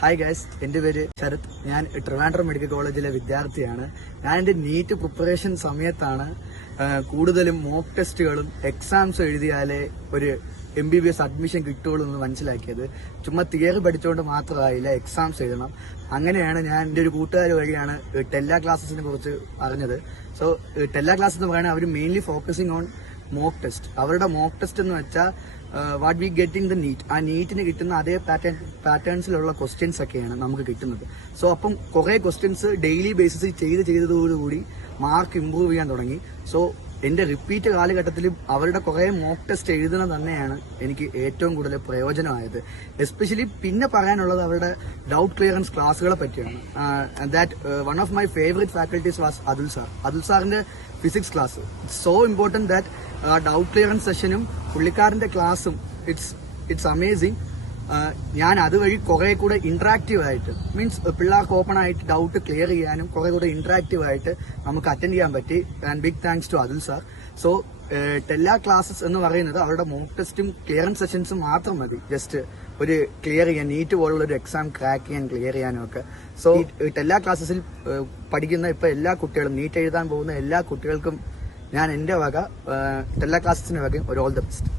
Hi guys, എൻ്റെ പേര് ശരത്. ഞാൻ ട്രിവാൻഡ്രം മെഡിക്കൽ കോളേജിലെ വിദ്യാർത്ഥിയാണ്. ഞാൻ എൻ്റെ നീറ്റ് പ്രിപ്പറേഷൻ സമയത്താണ് കൂടുതലും മോക്ക് ടെസ്റ്റുകളും എക്സാംസ് എഴുതിയാലേ ഒരു MBBS അഡ്മിഷൻ കിട്ടുള്ളൂ എന്ന് മനസ്സിലാക്കിയത്. ചുമ്മാ തിയറി പഠിച്ചുകൊണ്ട് മാത്രമായില്ല, എക്സാംസ് എഴുതണം. അങ്ങനെയാണ് ഞാൻ എൻ്റെ ഒരു കൂട്ടുകാർ വഴിയാണ് ടെല്ല ക്ലാസ്സസിനെ കുറിച്ച് അറിഞ്ഞത്. സോ ടെല്ല ക്ലാസ് എന്ന് പറയുന്നത് അവർ mainly focusing on mock test. അവരുടെ മോക്ക് ടെസ്റ്റ് എന്ന് വെച്ചാൽ what we get in the NEET, ആ നീറ്റിന് കിട്ടുന്ന അതേ പാറ്റേൺസിലുള്ള ക്വസ്റ്റ്യൻസ് ഒക്കെയാണ് നമുക്ക് കിട്ടുന്നത്. സോ അപ്പം കുറെ ക്വസ്റ്റ്യൻസ് ഡെയിലി ബേസിസിൽ ചെയ്തതോടുകൂടി മാർക്ക് ഇംപ്രൂവ് ചെയ്യാൻ തുടങ്ങി. സോ എന്റെ റിപ്പീറ്റ് കാലഘട്ടത്തിലും അവരുടെ കുറെ മോക്ക് ടെസ്റ്റ് എഴുതുന്നത് തന്നെയാണ് എനിക്ക് ഏറ്റവും കൂടുതൽ പ്രയോജനമായത്. എസ്പെഷ്യലി പിന്നെ പറയാനുള്ളത് അവരുടെ ഡൗട്ട് ക്ലിയറൻസ് ക്ലാസ്സുകളെ പറ്റിയാണ്. That one of my favourite faculties was Athul sir. Athul സാറിന്റെ physics class it's so important that doubt clearance സെഷനും പുള്ളിക്കാരന്റെ ക്ലാസ്സും ഇറ്റ്സ് അമേസിങ്. ഞാൻ അതുവഴി കുറെ കൂടെ ഇന്ററാക്റ്റീവ് ആയിട്ട്, മീൻസ് പിള്ളേർക്ക് ഓപ്പൺ ആയിട്ട് ഡൗട്ട് ക്ലിയർ ചെയ്യാനും കുറെ കൂടെ ഇന്ററാക്റ്റീവ് ആയിട്ട് നമുക്ക് അറ്റൻഡ് ചെയ്യാൻ പറ്റി. And big thanks to Athul sir. So Tella classes എന്ന് പറയുന്നത് അവരുടെ മോക്ക് ടെസ്റ്റും ക്ലിയറൻസ് സെഷൻസും മാത്രം മതി ജസ്റ്റ് ഒരു ക്ലിയർ ചെയ്യാൻ, നീറ്റ് പോലുള്ള ഒരു എക്സാം ക്രാക്ക് ചെയ്യാൻ, ക്ലിയർ ചെയ്യാനും ഒക്കെ. സോ ടെല്ല ക്ലാസ്സസിൽ പഠിക്കുന്ന ഇപ്പൊ എല്ലാ കുട്ടികളും, നീറ്റ് എഴുതാൻ പോകുന്ന എല്ലാ കുട്ടികൾക്കും ഞാൻ എന്റെ വക ടെല്ല ക്ലാസ്സസിന് വക ഒരു ഓൾ ദ ബെസ്റ്റ്.